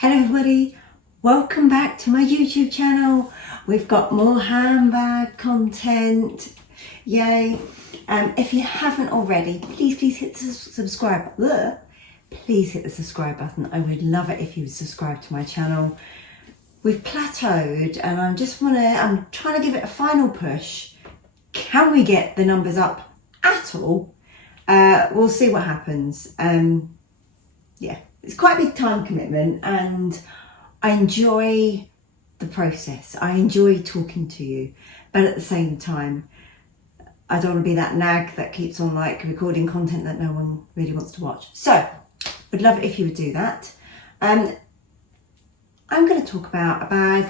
Hello everybody, welcome back to my YouTube channel. We've got more handbag content, yay. If you haven't already, please hit the subscribe. Please hit the subscribe button. I would love it if you would subscribe to my channel. We've plateaued and I'm trying to give it a final push. Can we get the numbers up at all? We'll see what happens. Yeah, it's quite a big time commitment and I enjoy the process. I enjoy talking to you, but at the same time, I don't want to be that nag that keeps on like recording content that no one really wants to watch. So, would love it if you would do that. I'm going to talk about a bag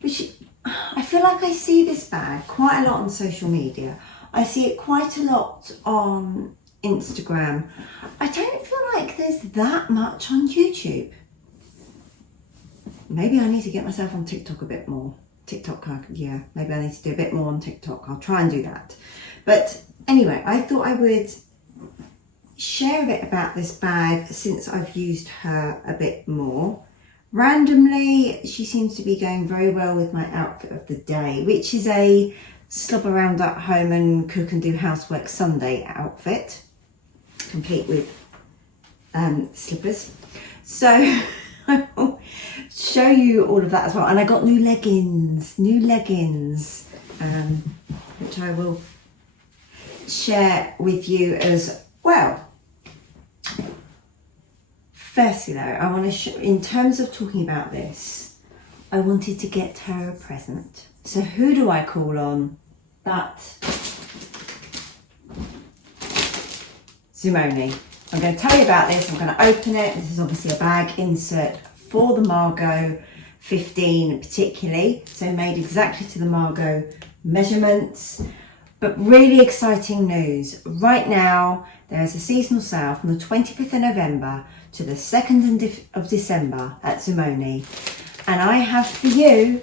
which I feel like I see this bag quite a lot on social media. I see it quite a lot on Instagram. I don't feel like there's that much on YouTube. Maybe I need to get myself on TikTok a bit more. Yeah, maybe I need to do a bit more on TikTok. I'll try and do that. But anyway, I thought I would share a bit about this bag since I've used her a bit more. Randomly, she seems to be going very well with my outfit of the day, which is a slob around at home and cook and do housework Sunday outfit, complete with slippers. So I will show you all of that as well. And I got new leggings, which I will share with you as well. Firstly though, I want to show, in terms of talking about this, I wanted to get her a present. So who do I call on but Zoomoni. I'm going to tell you about this. I'm going to open it. This is obviously a bag insert for the Margaux 15 particularly. So made exactly to the Margaux measurements. But really exciting news. Right now, there is a seasonal sale from the 25th of November to the 2nd of December at Zoomoni. And I have for you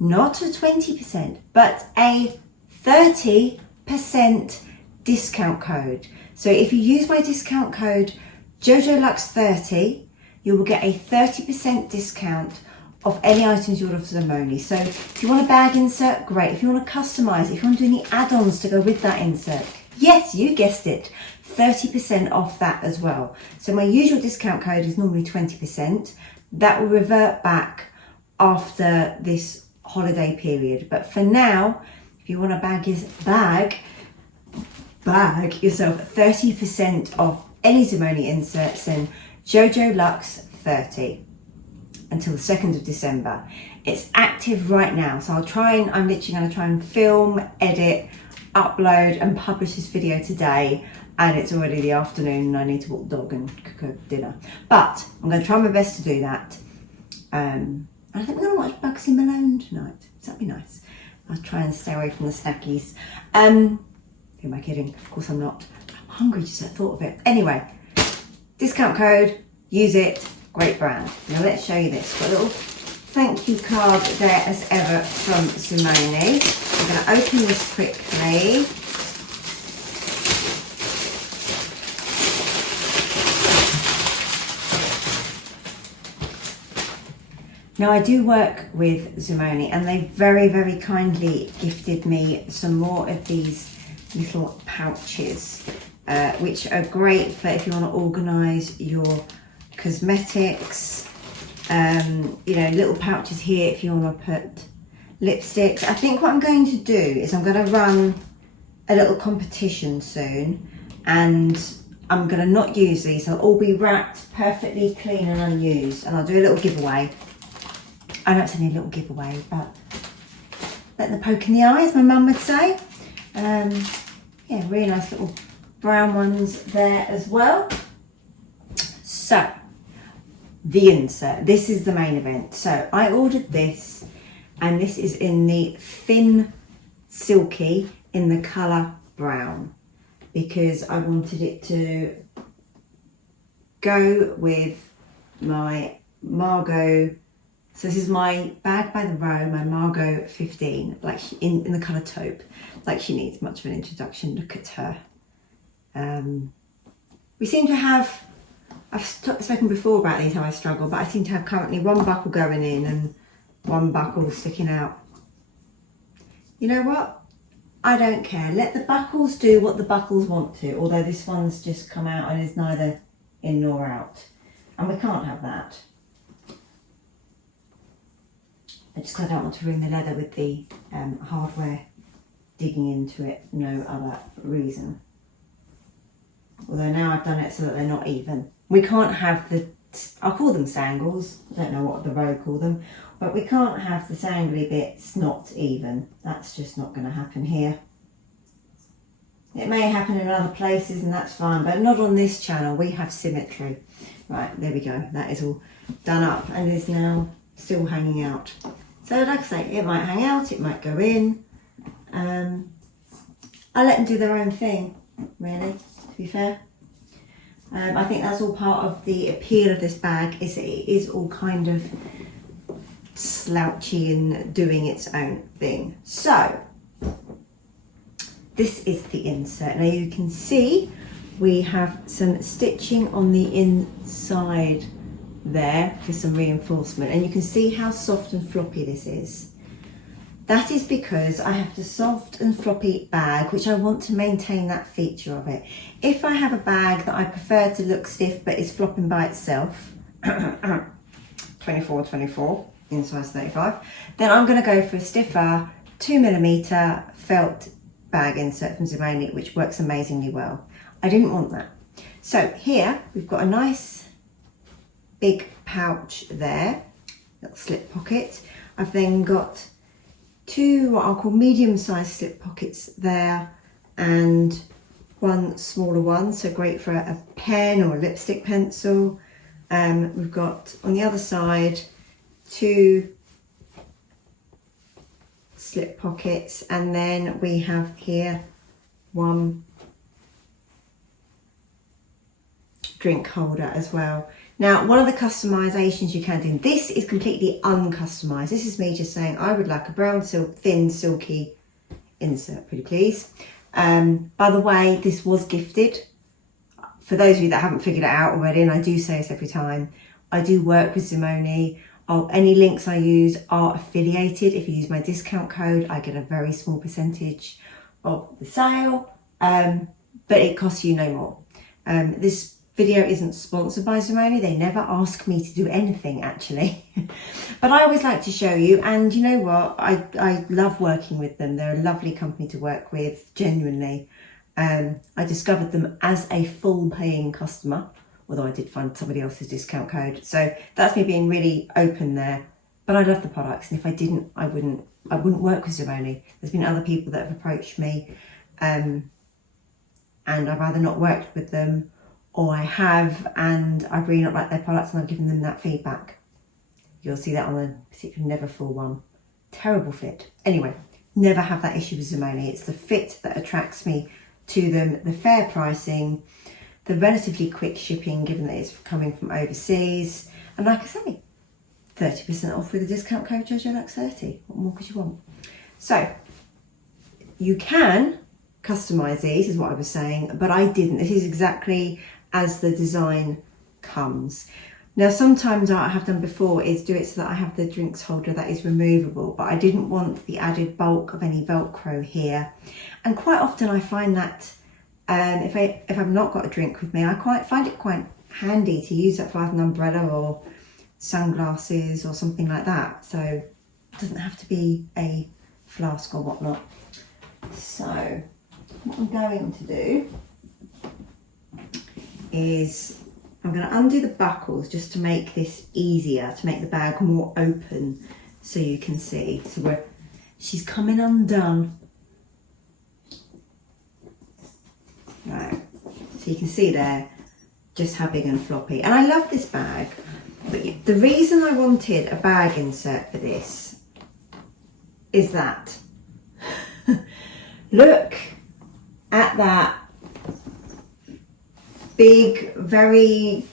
not a 20%, but a 30% discount code. So if you use my discount code JoJoLux30, you will get a 30% discount of any items you order for Zoomoni. So if you want a bag insert, great. If you want to customise it, if you want to do any add-ons to go with that insert, yes, you guessed it, 30% off that as well. So my usual discount code is normally 20%. That will revert back after this holiday period. But for now, if you want to bag yourself 30% off any Zoomoni inserts, then JoJoLux30 until the 2nd of December. It's active right now, so I'm literally going to try and film, edit, upload and publish this video today, and it's already the afternoon and I need to walk the dog and cook a dinner. But I'm going to try my best to do that. I think we're going to watch Bugsy Malone tonight. So that'd be nice. I'll try and stay away from the snackies. Who am I kidding? Of course I'm not. I'm hungry just at the thought of it. Anyway, discount code, use it, great brand. Now let's show you this. Got a little thank you card there as ever from Zoomoni. I'm going to open this quickly. Now I do work with Zoomoni and they very kindly gifted me some more of these little pouches, which are great for if you want to organise your cosmetics. You know, little pouches here if you want to put lipsticks. I think what I'm going to do is I'm going to run a little competition soon and I'm going to not use these. They'll all be wrapped perfectly clean and unused, and I'll do a little giveaway. I know it's only a little giveaway, but let the poke in the eye, as my mum would say. Yeah, really nice little brown ones there as well. So, the insert. This is the main event. So, I ordered this, and this is in the thin silky in the colour brown, because I wanted it to go with my Margo. So this is my bag by the Row, my Margaux 15, like in the colour taupe. Like she needs much of an introduction. Look at her. We seem to have I've spoken before about these, how I struggle, but I seem to have currently one buckle going in and one buckle sticking out. You know what? I don't care. Let the buckles do what the buckles want to, although this one's just come out and is neither in nor out. And we can't have that. Because I don't want to ruin the leather with the hardware digging into it, no other reason. Although now I've done it so that they're not even. We can't have the, I'll call them sangles, I don't know what the Row call them, but we can't have the sangly bits not even. That's just not going to happen here. It may happen in other places and that's fine, but not on this channel. We have symmetry. Right, there we go. That is all done up and is now still hanging out. So like I say, it might hang out, it might go in. I let them do their own thing, really, to be fair. I think that's all part of the appeal of this bag, is it is all kind of slouchy and doing its own thing. So, this is the insert. Now you can see we have some stitching on the inside there for some reinforcement, and you can see how soft and floppy this is. That is because I have the soft and floppy bag, which I want to maintain that feature of it. If I have a bag that I prefer to look stiff but is flopping by itself, 24 in size 35, then I'm going to go for a stiffer 2mm felt bag insert from Zoomoni, which works amazingly well. I didn't want that. So here we've got a nice big pouch there, little slip pocket. I've then got two what I'll call medium-sized slip pockets there and one smaller one, so great for a pen or a lipstick pencil. We've got on the other side two slip pockets, and then we have here one drink holder as well. Now, one of the customizations you can do, this is completely uncustomized. This is me just saying I would like a brown silk, thin, silky insert, pretty please. By the way, this was gifted. For those of you that haven't figured it out already, and I do say this every time, I do work with Zoomoni. Any links I use are affiliated. If you use my discount code, I get a very small percentage of the sale, but it costs you no more. This video isn't sponsored by Zoomoni. They never ask me to do anything, actually. But I always like to show you, and you know what? I love working with them. They're a lovely company to work with, genuinely. I discovered them as a full paying customer, although I did find somebody else's discount code. So that's me being really open there. But I love the products, and if I didn't, I wouldn't work with Zoomoni. There's been other people that have approached me, and I've either not worked with them, or I have and I've really not liked their products and I've given them that feedback. You'll see that on the particular Neverfull one. Terrible fit. Anyway, never have that issue with Zoomoni. It's the fit that attracts me to them, the fair pricing, the relatively quick shipping given that it's coming from overseas, and like I say, 30% off with a discount code JoJoLux30. What more could you want? So you can customize these, is what I was saying, but I didn't. This is exactly as the design comes. Now, sometimes what I have done before is do it so that I have the drinks holder that is removable, but I didn't want the added bulk of any Velcro here. And quite often I find that if I've not got a drink with me, I find it quite handy to use that for either an umbrella or sunglasses or something like that. So it doesn't have to be a flask or whatnot. So what I'm going to do is I'm going to undo the buckles just to make this easier, to make the bag more open so you can see. So she's coming undone. Right, so you can see there just how big and floppy. And I love this bag, but the reason I wanted a bag insert for this is that look at that big, very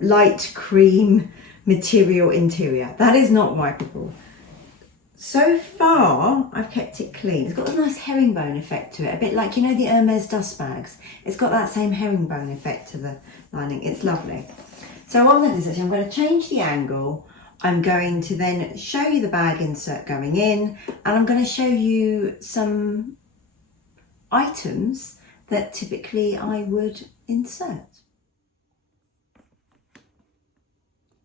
light cream material interior. That is not wipeable. So far, I've kept it clean. It's got a nice herringbone effect to it, a bit like, you know, the Hermes dust bags. It's got that same herringbone effect to the lining. It's lovely. So what I'm going to do is I'm going to change the angle. I'm going to then show you the bag insert going in, and I'm going to show you some items that typically I would insert.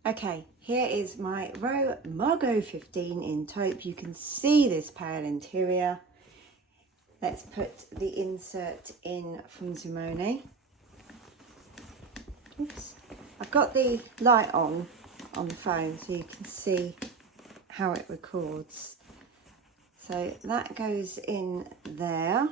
Okay, here is my Row Margaux 15 in taupe. You can see this pale interior. Let's put the insert in from Zoomoni. Oops. I've got the light on the phone so you can see how it records. So that goes in there.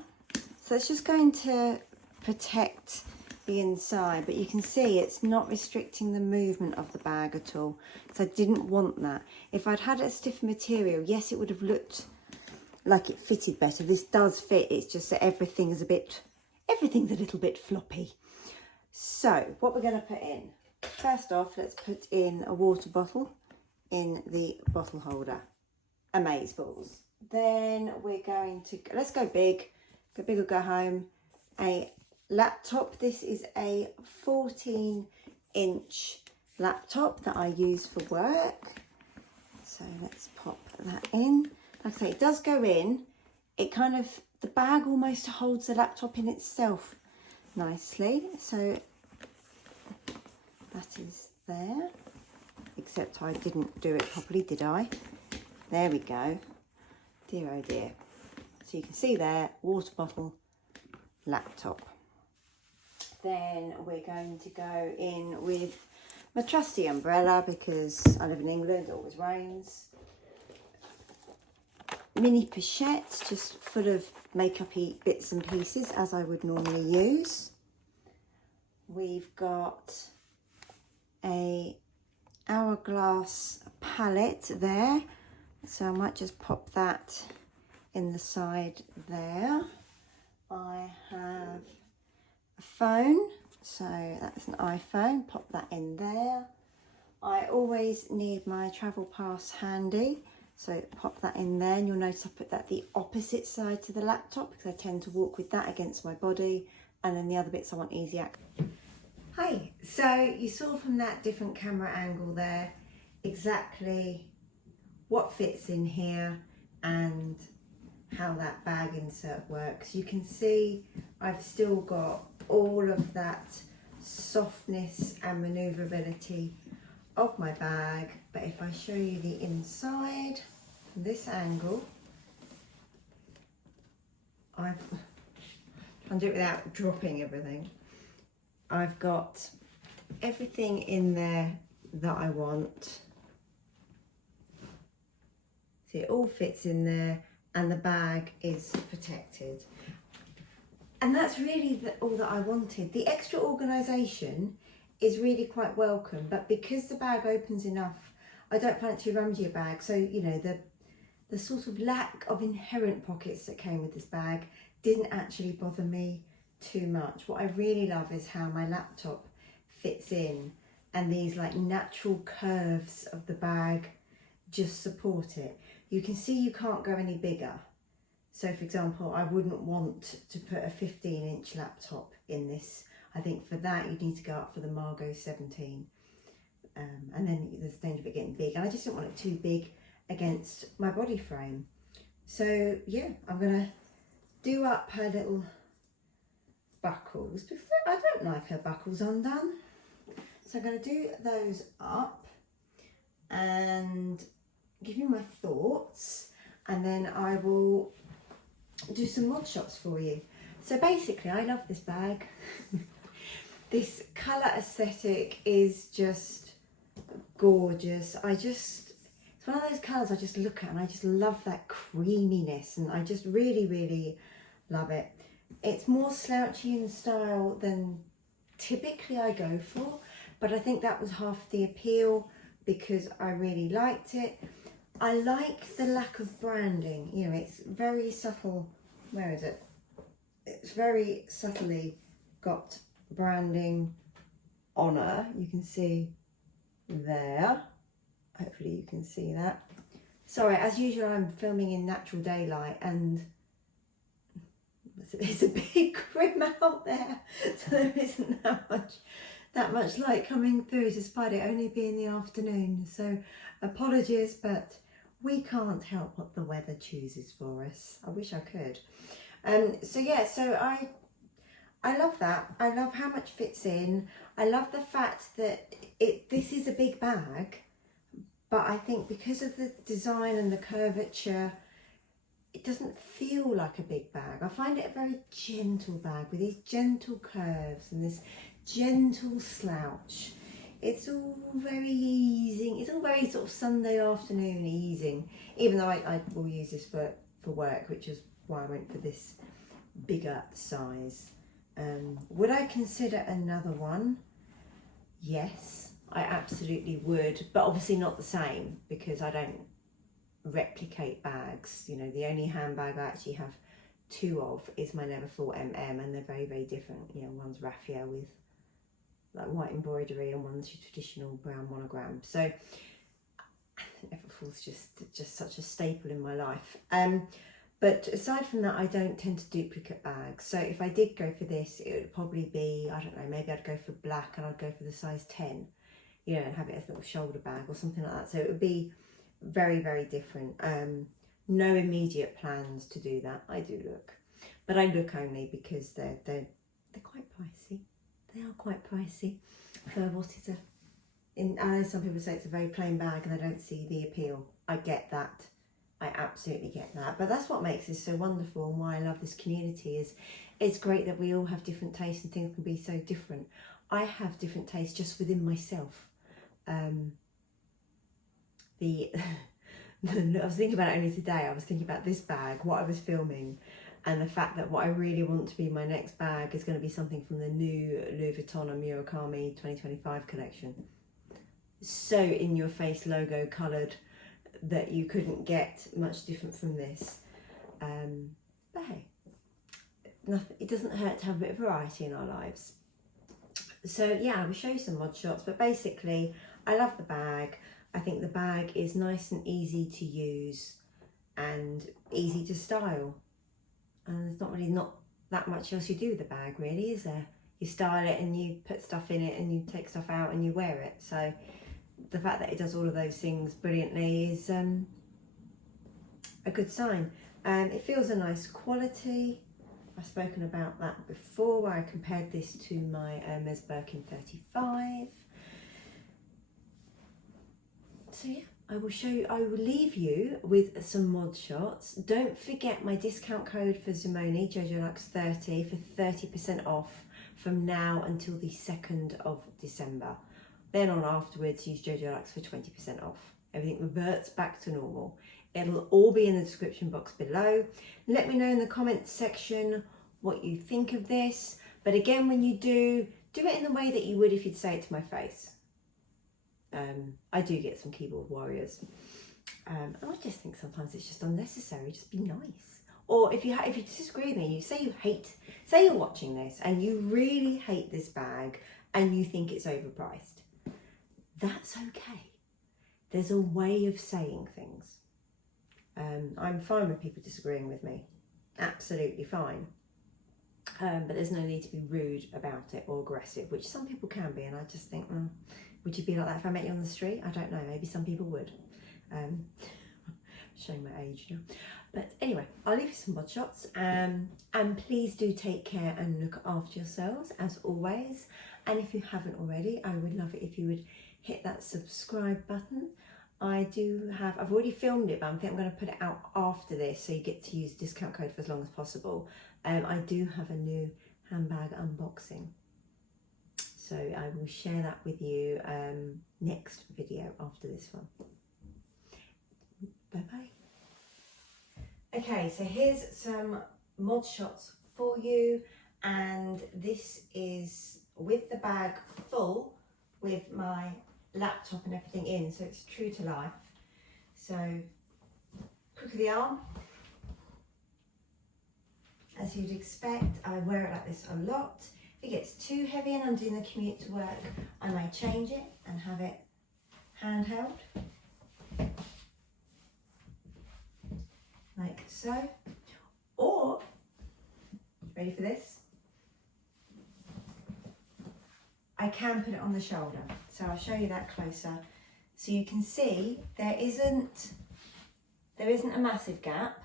So it's just going to protect the inside, but you can see it's not restricting the movement of the bag at all. So I didn't want that. If I'd had a stiff material, yes, it would have looked like it fitted better. This does fit, it's just that everything's a little bit floppy. So what we're going to put in, first off, let's put in a water bottle in the bottle holder, amaze balls. Then we're going to, let's go big or go home, a laptop. This is a 14-inch laptop that I use for work. So let's pop that in. Like I say, it does go in. It kind of, the bag almost holds the laptop in itself nicely. So that is there. Except I didn't do it properly, did I? There we go. Dear oh dear. So you can see there, water bottle, laptop. Then we're going to go in with my trusty umbrella because I live in England, it always rains. Mini pochette, just full of makeup-y bits and pieces as I would normally use. We've got a hourglass palette there, so I might just pop that in the side there. I have a phone, so that's an iPhone, pop that in there. I always need my travel pass handy, so pop that in there, and you'll notice I put that the opposite side to the laptop because I tend to walk with that against my body, and then the other bits I want easy access. Hi, so you saw from that different camera angle there exactly what fits in here and how that bag insert works. You can see I've still got all of that softness and maneuverability of my bag, but if I show you the inside from this angle, I'm trying to do it without dropping everything. I've got everything in there that I want. See, it all fits in there and the bag is protected. And that's really all that I wanted. The extra organisation is really quite welcome, but because the bag opens enough, I don't find it too rumsy a bag. So, you know, the sort of lack of inherent pockets that came with this bag didn't actually bother me too much. What I really love is how my laptop fits in, and these like natural curves of the bag just support it. You can see you can't go any bigger. So for example, I wouldn't want to put a 15-inch laptop in this. I think for that you'd need to go up for the Margo 17. And then there's the danger of it getting big. And I just didn't want it too big against my body frame. So yeah, I'm gonna do up her little buckles because I don't like her buckles undone. So I'm gonna do those up and give you my thoughts, and then I will do some mod shots for you. So basically, I love this bag. This colour aesthetic is just gorgeous. It's one of those colours I just look at and I just love that creaminess, and I just really, really love it. It's more slouchy in style than typically I go for, but I think that was half the appeal because I really liked it. I like the lack of branding, you know, it's very subtle. Where is it? It's very subtly got branding on her. You can see there. Hopefully you can see that. Sorry, as usual, I'm filming in natural daylight and it's a big grim out there, so there isn't that much light coming through, despite it only being the afternoon. So apologies, but we can't help what the weather chooses for us. I wish I could. So yeah, so I love that. I love how much fits in. I love the fact that this is a big bag, but I think because of the design and the curvature, it doesn't feel like a big bag. I find it a very gentle bag with these gentle curves and this gentle slouch. It's all very easing. It's all very sort of Sunday afternoon easing, even though I will use this for work, which is why I went for this bigger size. Would I consider another one? Yes, I absolutely would, but obviously not the same, because I don't replicate bags. You know, the only handbag I actually have two of is my Never Thought MM, and they're very, very different. You know, one's raffia with like white embroidery and one's your traditional brown monogram. So Never Thought's just such a staple in my life. But aside from that, I don't tend to duplicate bags. So if I did go for this, it would probably be, I don't know, maybe I'd go for black and I'd go for the size 10, you know, and have it as a little shoulder bag or something like that. So it would be very, very different. No immediate plans to do that. I do look, but I look only because they're quite pricey. They are quite pricey for what is I know some people say it's a very plain bag and they don't see the appeal. I get that. I absolutely get that. But that's what makes this so wonderful, and why I love this community is it's great that we all have different tastes and things can be so different. I have different tastes just within myself. I was thinking about it only today. I was thinking about this bag, what I was filming, and the fact that what I really want to be my next bag is going to be something from the new Louis Vuitton and Murakami 2025 collection. So in your face logo coloured that you couldn't get much different from this. But hey, nothing, it doesn't hurt to have a bit of variety in our lives. So yeah, I will show you some mod shots, but basically I love the bag. I think the bag is nice and easy to use and easy to style. And there's not that much else you do with the bag, really, is there? You style it and you put stuff in it and you take stuff out and you wear it. So the fact that it does all of those things brilliantly is a good sign. It feels a nice quality. I've spoken about that before, where I compared this to my Hermes Birkin 35. So yeah, I will leave you with some mod shots. Don't forget my discount code for Zoomoni, JoJoLux30, for 30% off from now until the 2nd of December. Then on afterwards, use JoJoLux for 20% off. Everything reverts back to normal. It'll all be in the description box below. Let me know in the comments section what you think of this. But again, when you do it in the way that you would if you'd say it to my face. I do get some keyboard warriors. And I just think sometimes it's just unnecessary. Just be nice. Or if you disagree with me, you say you're watching this and you really hate this bag and you think it's overpriced. That's okay. There's a way of saying things. I'm fine with people disagreeing with me. Absolutely fine. But there's no need to be rude about it or aggressive, which some people can be. And I just think, would you be like that if I met you on the street? I don't know. Maybe some people would. Showing my age now. But anyway, I'll leave you some mod shots. And please do take care and look after yourselves, as always. And if you haven't already, I would love it if you would hit that subscribe button. I've already filmed it, but I think I'm going to put it out after this, so you get to use the discount code for as long as possible. I do have a new handbag unboxing, so I will share that with you next video after this one. Bye bye. Okay, so here's some mod shots for you, and this is with the bag full with my laptop and everything in, so it's true to life. So crook of the arm, as you'd expect. I wear it like this a lot. If it gets too heavy and I'm doing the commute to work, I may change it and have it handheld. like so. Or, ready for this? I can put it on the shoulder. So I'll show you that closer. So you can see there isn't a massive gap,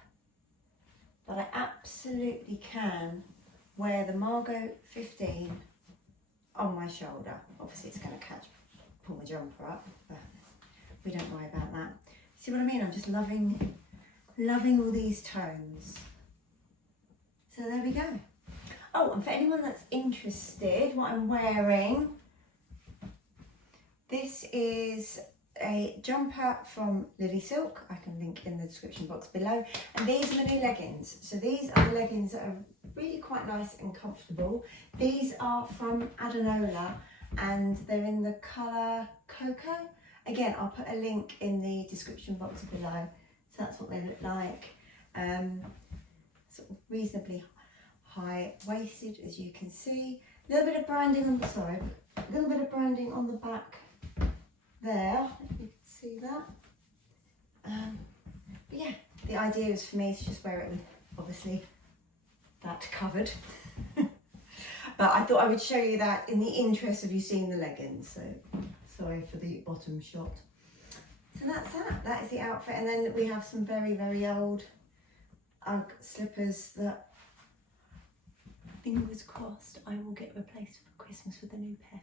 but I absolutely can wear the Margaux 15 on my shoulder. Obviously it's going to pull my jumper up, but we don't worry about that. See what I mean? I'm just loving all these tones. So there we go. Oh, and for anyone that's interested, what I'm wearing, this is a jumper from Lily Silk. I can link in the description box below. And these are my new leggings. So these are the leggings that are really quite nice and comfortable. These are from Adenola and they're in the colour Cocoa. Again, I'll put a link in the description box below. So that's what they look like. Sort of reasonably high-waisted, as you can see. A little bit of branding on the side, a little bit of branding on the back there, if you can see that. But yeah, the idea is for me to just wear it with, obviously, that covered. But I thought I would show you that in the interest of you seeing the leggings, so sorry for the bottom shot. So that's that. That is the outfit. And then we have some very, very old Ugg slippers that, fingers crossed, I will get replaced for Christmas with a new pair.